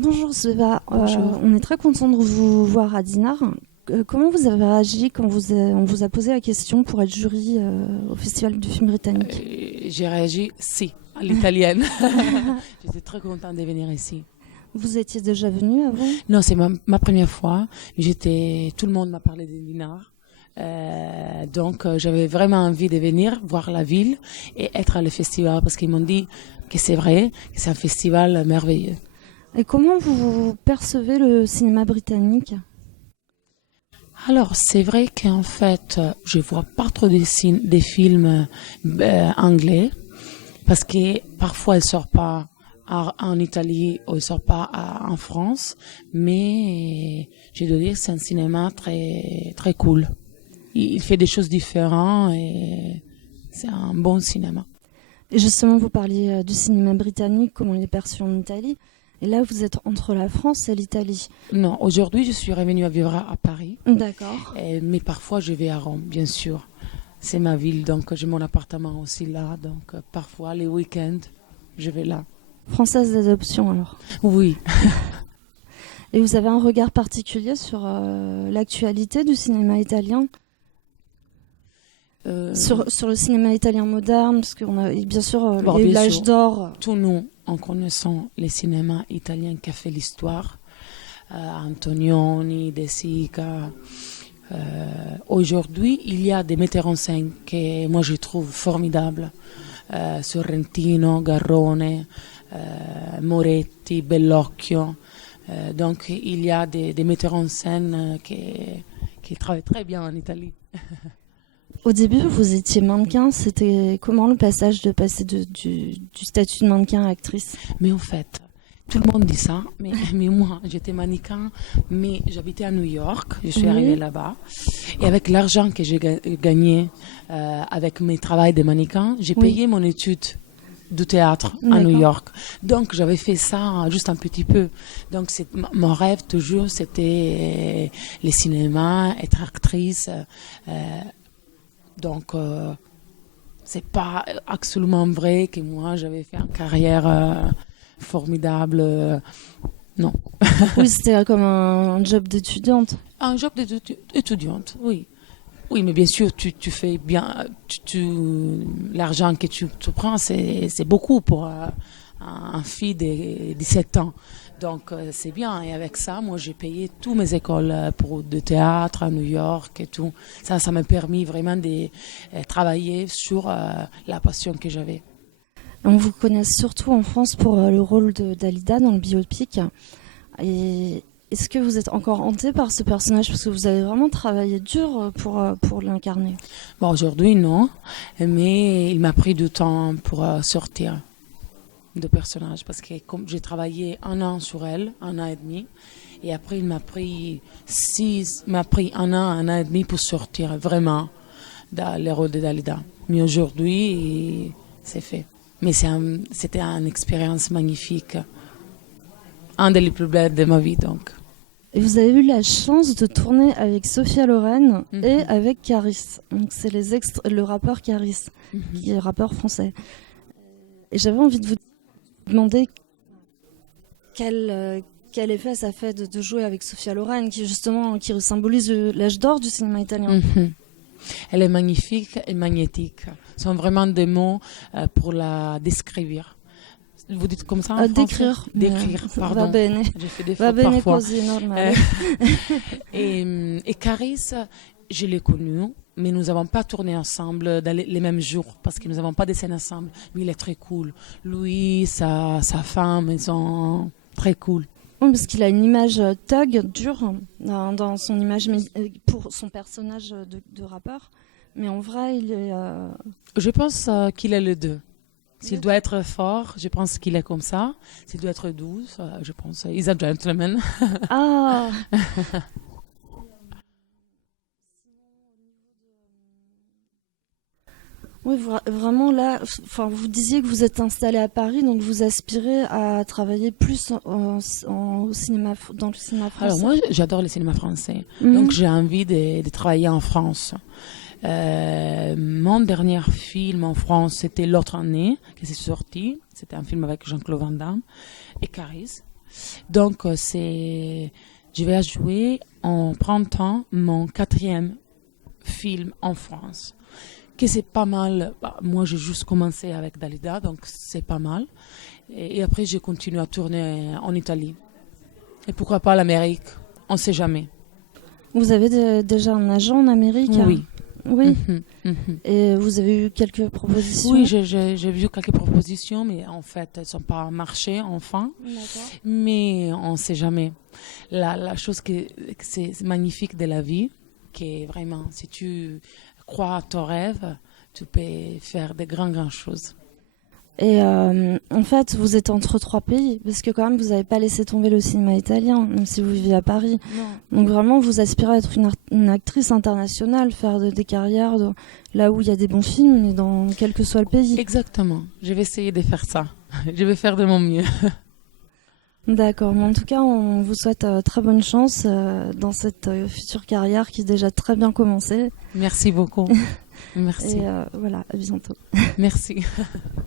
Bonjour Sveva, Bonjour. on est très content de vous voir à Dinard. Comment vous avez réagi quand on vous a posé la question pour être jury au Festival du film britannique? J'ai réagi si, à l'italienne. J'étais très contente de venir ici. Vous étiez déjà venu avant? Non, c'est ma première fois. Tout le monde m'a parlé de Dinard. Donc, j'avais vraiment envie de venir voir la ville et être à le festival parce qu'ils m'ont dit que c'est vrai, que c'est un festival merveilleux. Et comment vous percevez le cinéma britannique? Alors, c'est vrai qu'en fait, je vois pas trop des films anglais parce que parfois ils sortent pas en Italie ou ils sortent pas en France, mais je dois dire que c'est un cinéma très très cool. Il fait des choses différentes et c'est un bon cinéma. Et justement, vous parliez du cinéma britannique, comment il est perçu en Italie. Et là, vous êtes entre la France et l'Italie. Non, aujourd'hui je suis revenue à vivre à Paris, D'accord. mais parfois je vais à Rome, bien sûr. C'est ma ville, donc j'ai mon appartement aussi là, donc parfois les week-ends je vais là. Française d'adoption alors. Oui. Et vous avez un regard particulier sur l'actualité du cinéma italien? Sur le cinéma italien moderne, parce qu'on a bien sûr Bon, il y a eu bien l'âge sûr. d'or. Tous nous, en connaissant les cinémas italiens qui ont fait l'histoire, Antonioni, De Sica. Aujourd'hui, il y a des metteurs en scène que moi je trouve formidables. Sorrentino, Garrone, Moretti, Bellocchio. Donc il y a des metteurs en scène qui travaillent très bien en Italie. Au début, vous étiez mannequin. C'était comment le passage de passer du statut de mannequin à actrice? Mais en fait, tout le monde dit ça, mais moi, j'étais mannequin, mais j'habitais à New York, je suis Oui. arrivée là-bas, et avec l'argent que j'ai gagné avec mes travaux de mannequin, j'ai Oui. payé mon étude du théâtre à D'accord. New York. Donc, j'avais fait ça juste un petit peu. Donc, mon rêve toujours, c'était les cinémas, être actrice. Donc, c'est pas absolument vrai que moi, j'avais fait une carrière formidable. Non. Oui, c'était comme un job d'étudiante. Un job d'étudiante, oui. Oui, mais bien sûr, tu fais bien. L'argent que tu prends, c'est beaucoup pour un fille de 17 ans. Donc, c'est bien. Et avec ça, moi, j'ai payé toutes mes écoles de théâtre à New York et tout. Ça m'a permis vraiment de travailler sur la passion que j'avais. On vous connaît surtout en France pour le rôle de Dalida dans le biopic. Et est-ce que vous êtes encore hanté par ce personnage parce que vous avez vraiment travaillé dur pour l'incarner? Bon, aujourd'hui, non. Mais il m'a pris du temps pour sortir de personnage parce que comme j'ai travaillé 1 an sur elle, 1 an et demi, et après il m'a pris 1 an et demi pour sortir vraiment dans le rôle de Dalida. Mais aujourd'hui, c'est fait. Mais c'était une expérience magnifique, un des plus belles de ma vie donc. Et vous avez eu la chance de tourner avec Sophia Loren et avec Caris. Donc c'est le rappeur Caris, qui est rappeur français. Et j'avais envie de vous demander quel effet ça fait de jouer avec Sophia Loren, qui symbolise l'âge d'or du cinéma italien. Elle est magnifique et magnétique. Ce sont vraiment des mots pour la décrire. Vous dites comme ça en Décrire. Décrire, pardon. Va bene. J'ai fait des Va fautes bene parfois. così, normale. Et Caris, je l'ai connu, mais nous n'avons pas tourné ensemble dans les mêmes jours parce que nous n'avons pas de scènes ensemble. Mais il est très cool. Lui, sa femme, ils sont très cool. Oui, parce qu'il a une image thug, dure, dans son image pour son personnage de rappeur. Mais en vrai, il est... Je pense qu'il est les deux. S'il doit être fort, je pense qu'il est comme ça. S'il doit être doux, je pense he's a gentleman. Ah. Oui, vraiment là, vous disiez que vous êtes installé à Paris, donc vous aspirez à travailler plus au cinéma, dans le cinéma français. Alors moi, j'adore le cinéma français, donc j'ai envie de travailler en France. Mon dernier film en France, c'était L'autre année, qui s'est sorti. C'était un film avec Jean-Claude Van Damme et Caris. Donc, je vais jouer en printemps mon 4e film en France. Que c'est pas mal. Moi, j'ai juste commencé avec Dalida, donc c'est pas mal. Et après, j'ai continué à tourner en Italie. Et pourquoi pas l'Amérique? On ne sait jamais. Vous avez déjà un agent en Amérique? Oui. Oui. Et vous avez eu quelques propositions? Oui, j'ai vu quelques propositions, mais en fait, elles ne sont pas marchées enfin. D'accord. Mais on ne sait jamais. La chose que c'est magnifique de la vie, qui est vraiment, si tu crois à ton rêve, tu peux faire de grandes choses. Et en fait, vous êtes entre 3 pays, parce que quand même, vous n'avez pas laissé tomber le cinéma italien, même si vous vivez à Paris. Non. Donc vraiment, vous aspirez à être une actrice internationale, faire des carrières là où il y a des bons films, mais dans quel que soit le pays. Exactement. Je vais essayer de faire ça. Je vais faire de mon mieux. D'accord. Mais en tout cas, on vous souhaite très bonne chance dans cette future carrière qui est déjà très bien commencée. Merci beaucoup. Merci. Et voilà, à bientôt. Merci.